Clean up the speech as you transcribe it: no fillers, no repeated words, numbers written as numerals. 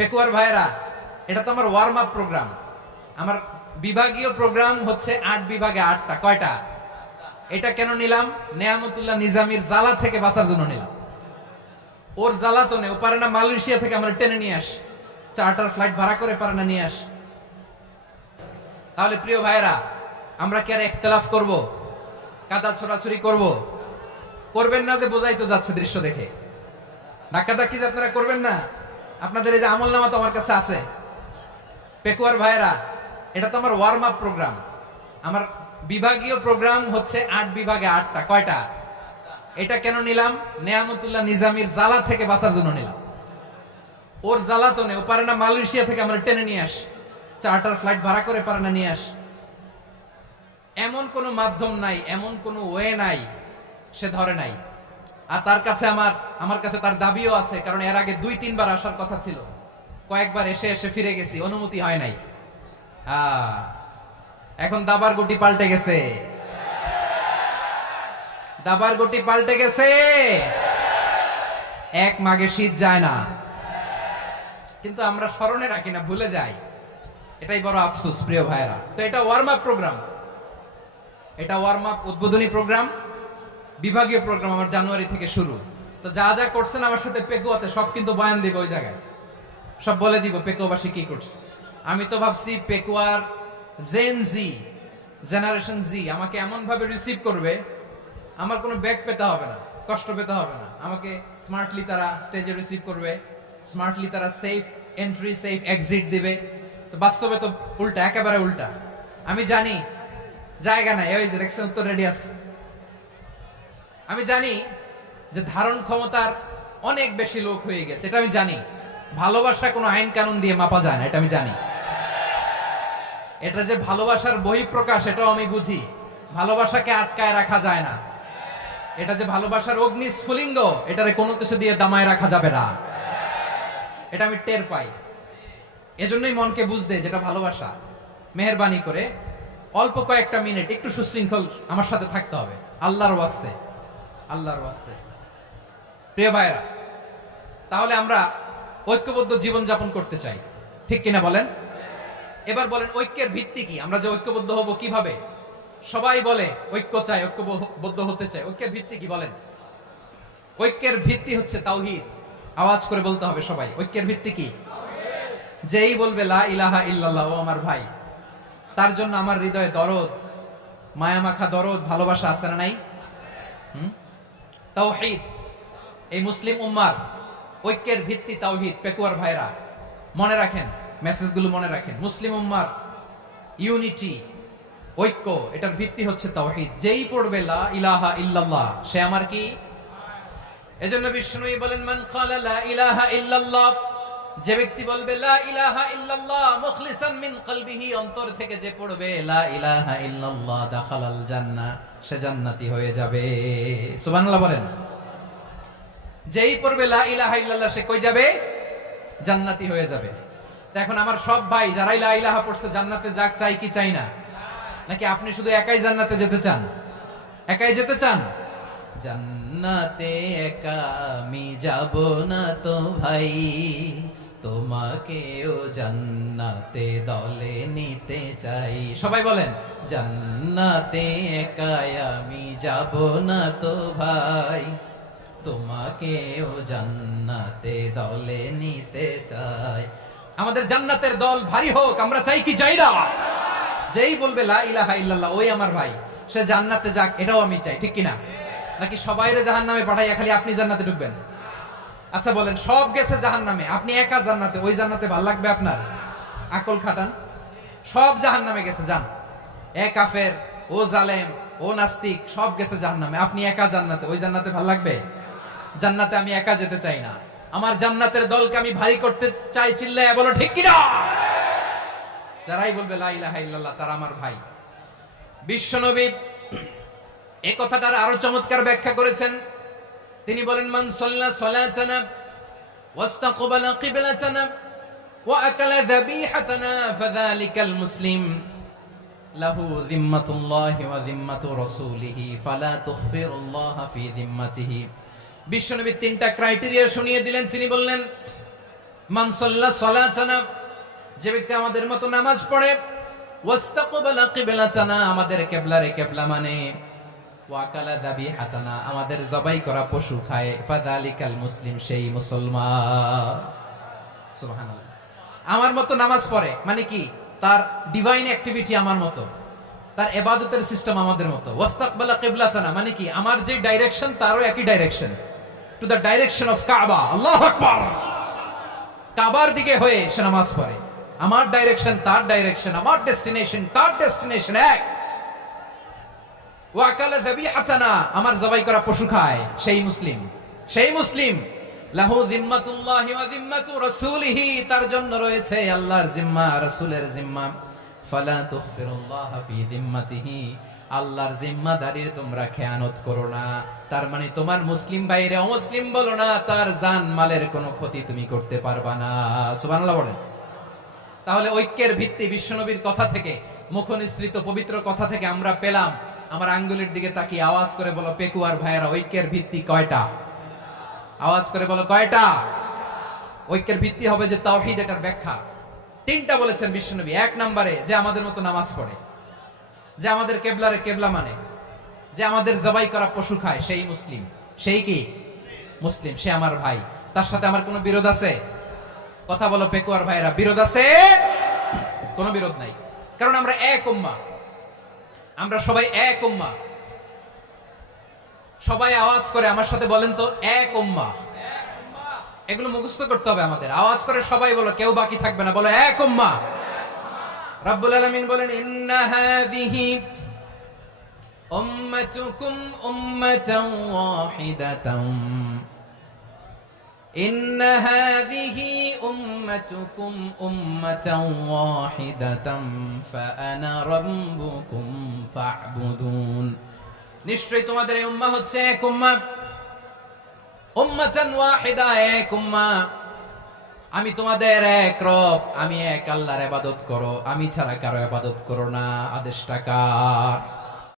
পেকুয়ার ভাইরা, এটা তো আমার ওয়ার্ম আপ প্রোগ্রাম। আমার বিভাগীয় প্রোগ্রাম হচ্ছে 8 বিভাগে 8টা। কয়টা? এটা কেন নিলাম? নেয়ামতুল্লাহ নিজামীর জ্বালা থেকে বাঁচার জন্য নিলাম। ওর জ্বালা তো নেই, ও পারে না মালয়েশিয়া থেকে আমরা টেনে নিয়ে আস, চার্টার ফ্লাইট ভাড়া করে পারে না নিয়ে আস। তাহলে প্রিয় ভাইরা, আমরা কি আর ইখতিলাফ করব, কাদা ছোড়াছুরি করব? করবেন না যে বোঝাই তো যাচ্ছে দৃশ্য দেখে। ধাক্কাধাক্কি যে আপনারা করবেন না, আপনাদের এই যে আমলনামা তো আমার কাছে আছে। পেকুয়ার ভাইরা, এটা তো আমার ওয়ার্ম আপ প্রোগ্রাম। আমার বিভাগীয় প্রোগ্রাম হচ্ছে 8 বিভাগে 8টা। কয়টা? এটা কেন নিলাম? নেয়ামতুল্লাহ নিজামীর জ্বালা থেকে বাঁচার জন্য নিলাম। ওর জ্বালা তো নেই, ও পারে না মালয়েশিয়া থেকে আমরা টেনে নিয়ে আস, চার্টার ফ্লাইট ভাড়া করে পারে না নিয়ে আস। এমন কোন মাধ্যম নাই, এমন কোন ওয়ে নাই সে ধরে নাই। আর তার কাছে আমার কাছে তার দাবিও আছে, কারণ এর আগে 2-3 বার আসার কথা ছিল, কয়েকবার এসে এসে ফিরে গেছি, অনুমতি হয় নাই। এখন দাবার গুটি পাল্টে গেছে, দাবার গুটি পাল্টে গেছে। এক মাঘে শীত যায় না, কিন্তু আমরা স্মরণে রাখি না, ভুলে যাই। এটাই বড় আফসোস প্রিয় ভাইরা। তো এটা ওয়ার্ম আপ প্রোগ্রাম, এটা ওয়ার্ম আপ উদ্বোধনী প্রোগ্রাম, বিভাগীয় প্রোগ্রাম আমার জানুয়ারি থেকে শুরু। তো যা যা করছেন আমার সাথে পেকুয়াতে সব কিন্তু বয়ান দিব, ওই জায়গায় সব বলে দিব পেকুয়াবাসী কি করছে। আমি তো ভাবছি পেকুয়ার জেনারেশন জি আমাকে এমন ভাবে রিসিভ করবে, আমার কোনো ব্যাগ পেতে হবে না, কষ্ট পেতে হবে না। আমাকে স্মার্টলি তারা স্টেজে রিসিভ করবে, স্মার্টলি তারা সেফ এন্ট্রি সেফ এক্সিট দিবে। তো বাস্তবে তো উল্টা, একেবারে উল্টা। আমি জানি জায়গা নাই, ওই যে দেখছেন উত্তর রেডি আছে। আমি জানি যে ধারণ ক্ষমতার অনেক বেশি লোক হয়ে গেছে, এটা আমি জানি। ভালোবাসা কোনো আইন কানুন দিয়ে মাপা যায় না, এটা আমি জানি। এটা যে ভালোবাসার বহিঃপ্রকাশ, এটাও আমি বুঝি। ভালোবাসাকে আটকায় রাখা যায় না। এটা যে ভালোবাসার অগ্নি স্ফুলিঙ্গ, এটারে কোনো কিছু দিয়ে দামায় রাখা যাবে না, এটা আমি টের পাই। এজন্যই মনকে বুঝতে যেটা ভালোবাসা। মেহেরবানি করে অল্প কয়েকটা মিনিট একটু সুশৃঙ্খল আমার সাথে থাকতে হবে, আল্লাহর ওয়াস্তে, আল্লাহর ওয়াস্তে। প্রিয় ভাইরা, তাহলে আমরা ঐক্যবদ্ধ জীবন যাপন করতে চাই, ঠিক কিনা বলেন? এবার বলেন ঐক্যের ভিত্তি কি? আমরা যে ঐক্যবদ্ধ হব কিভাবে? সবাই বলে ঐক্য চাই, ঐক্যবদ্ধ হতে চাই। ঐক্যের ভিত্তি কি বলেন? ঐক্যের ভিত্তি হচ্ছে তাওহীদ। আওয়াজ করে বলতে হবে সবাই, ঐক্যের ভিত্তি কি? যেই বলবে লা ইলাহা ইল্লাল্লাহ, ও আমার ভাই, তার জন্য আমার হৃদয়ে দরদ, মায়ামাখা দরদ, ভালোবাসা আছে না নাই? তাওহীদ। এই মুসলিম উম্মার ঐক্যের ভিত্তি তাওহীদ। পেকুয়ার ভাইরা মনে রাখেন, মেসেজগুলো মনে রাখেন। মুসলিম উম্মার ইউনিটি, ঐক্য, এটার ভিত্তি হচ্ছে তাওহীদ। যেই পড়বে লা ইলাহা ইল্লাল্লাহ, সে আমার কি? এজন্য বিষ্ণুই বলেন, মান ক্বালা লা ইলাহা ইল্লাল্লাহ, যে ব্যক্তি বলবে লা ইলাহা ইল্লাল্লাহ মুখলিসান মিন কলবিহি, অন্তর থেকে যে পড়বে লা ইলাহা ইল্লাল্লাহ, দাখালাল জান্নাহ, সে জান্নাতি হয়ে যাবে। সুবহানাল্লাহ বলেন। যেই পড়বে লা ইলাহা ইল্লাল্লাহ, সে কই যাবে? জান্নাতি হয়ে যাবে। এখন আমার সব ভাই যারাই লা ইলাহা পড়ছে জান্নাতে যাক, চাই কি চাই না? নাকি আপনি শুধু একাই জান্নাতে যেতে চান? একাই যেতে চান? জান্নাতে একা আমি যাব না তো ভাই, তোমাকেও জান্নাতে দলে নিতে চাই। সবাই বলেন, জান্নাতে একা আমি যাব না তো ভাই, তোমাকেও জান্নাতে দলে নিতে চাই। আমাদের জান্নাতের দল ভারী হোক, আমরা চাই কি চাই না? যেই বলবে লা ইলাহা ইল্লাল্লাহ, ওই আমার ভাই, সে জান্নাতে যাক, এটাও আমি চাই, ঠিক কিনা? নাকি সবাইরে জাহান্নামে পাঠাইয়া খালি আপনি জান্নাতে ঢুকবেন? আচ্ছা বলেন, সব গেছে জাহান্নামে, আপনি একা জান্নাতে, ওই জান্নাতে ভাল লাগবে আপনার? আকল খাটান। সব জাহান্নামে গেছে, যান। এ কাফের, ও জালেম, ও নাস্তিক, সব গেছে জাহান্নামে, আপনি একা জান্নাতে, ওই জান্নাতে ভাল লাগবে? জান্নাতে আমি একা যেতে চাই না, আমার জান্নাতের দলকে আমি ভারী করতে চাই। চিল্লায়া বলো ঠিক কিনা? যারাই বলবে লা ইলাহা ইল্লাল্লাহ, তারা আমার ভাই। বিশ্বনবী এই কথাটার আরো চমৎকার ব্যাখ্যা করেছেন। তিনি বলেন, মান সাল্লা সালাতানা ওয়াস্তাকবালা কিবলাতানা ওয়া আকালা যাবিহাতানা ফাযালিকাল মুসলিম লাহু যিম্মাতুল্লাহি ওয়া যিম্মাতু রাসূলিহি ফালা তুখফিরুল্লাহা ফি যিম্মাতিহি। বিশ্বনবী তিনটা ক্রাইটেরিয়া শুনিয়ে দিলেন। তিনি বললেন, মান সাল্লা সালাতানা, যে ব্যক্তি আমাদের মতো নামাজ পড়ে, ওয়াস্তাকবালা কিবলাতানা, আমাদের কিবলারে কিবলা মানে, ওয়াকালা যাবিহাতানা, আমাদের জবাই করা পশু খায়, ফাযালিকাল মুসলিম, সেই মুসলমান। সুবহানাল্লাহ। আমার মতো নামাজ পড়ে মানে কি, তার ডিভাইন অ্যাক্টিভিটি আমার মতো, তার ইবাদতের সিস্টেম আমাদের মতো। ওয়াস্তাকবালা কিবলাতানা মানে কি, আমার যে ডাইরেকশন তারও একই direction, to the direction of কাবা। আল্লাহু আকবার। কাবার দিকে হয়ে সে নামাজ পড়ে, আমার ডাইরেকশন তার ডাইরেকশন, আমার ডেস্টিনেশন তার ডেস্টিনেশন এক। ওয়াকালা যাবিহাতানা, আমার জবাই করা পশু খায়, সেই মুসলিম, সেই মুসলিম। লাহু জিম্মাতুল্লাহি ওয়া জিম্মাতু রাসূলিহি, তার জন্য রয়েছে আল্লাহর জিম্মা, রাসূলের জিম্মা। ফালা তুগফিরুল্লাহ ফি জিম্মাতিহি, আল্লাহর জিম্মাদারির তোমরা খেয়ানত করো না। তার মানে তোমার মুসলিম ভাইরে অমুসলিম বলো না, তার জান মালের কোনো ক্ষতি তুমি করতে পারবা না। সুবহানাল্লাহ বলেন। তাহলে ঐক্যের ভিত্তি বিশ্বনবীর কথা থেকে, মুখনিসৃত পবিত্র কথা থেকে আমরা পেলাম। আমার আঙ্গুলের দিকে তাকিয়ে আওয়াজ করে বলো পেকুয়ার ভাইয়েরা, ঐক্যের ভিত্তি কয়টা? আওয়াজ করে বলো কয়টা? ঐক্যের ভিত্তি হবে যে তাওহীদ, এটার ব্যাখ্যা তিনটা বলেছেন বিশ্বনবী। এক নম্বরে, যে আমাদের মতো নামাজ পড়ে, যে আমাদের কেবলারে কেবলা মানে, যে আমাদের জবাই করা পশু খায়, সেই মুসলিম। সেই কি মুসলিম? সে আমার ভাই, তার সাথে আমার কোনো বিরোধ আছে? কথা বলো পেকুয়ার ভাইরা, বিরোধ আছে? কোনো বিরোধ নাই, কারণ আমরা এক উম্মাহ, আমরা সবাই এক উম্মাহ। সবাই আওয়াজ করে আমার সাথে বলেন তো, এক উম্মাহ। এগুলো মুখস্থ করতে হবে আমাদের। আওয়াজ করে সবাই বলো, কেউ বাকি থাকবে না, বলো এক উম্মাহ। রব্বুল আলামিন বলেন, ইন্না হাযিহি উম্মাতুকুম উম্মাতান ওয়াহিদাতান, ইন্না হাযিহি উম্মাতুকুম উম্মাতান ওয়াহিদাতান ফাআনা রাব্বুকুম ফা'বুদুন। নিশ্চয়ই তোমাদের এই উম্মাহ হচ্ছে এক উম্মাহ, উম্মাতান ওয়াহিদা, এক উম্মাহ। আমি তোমাদের এক রব, আমি এক আল্লাহর ইবাদত করো, আমি ছাড়া কারো ইবাদত করো না। আদেশটা কার?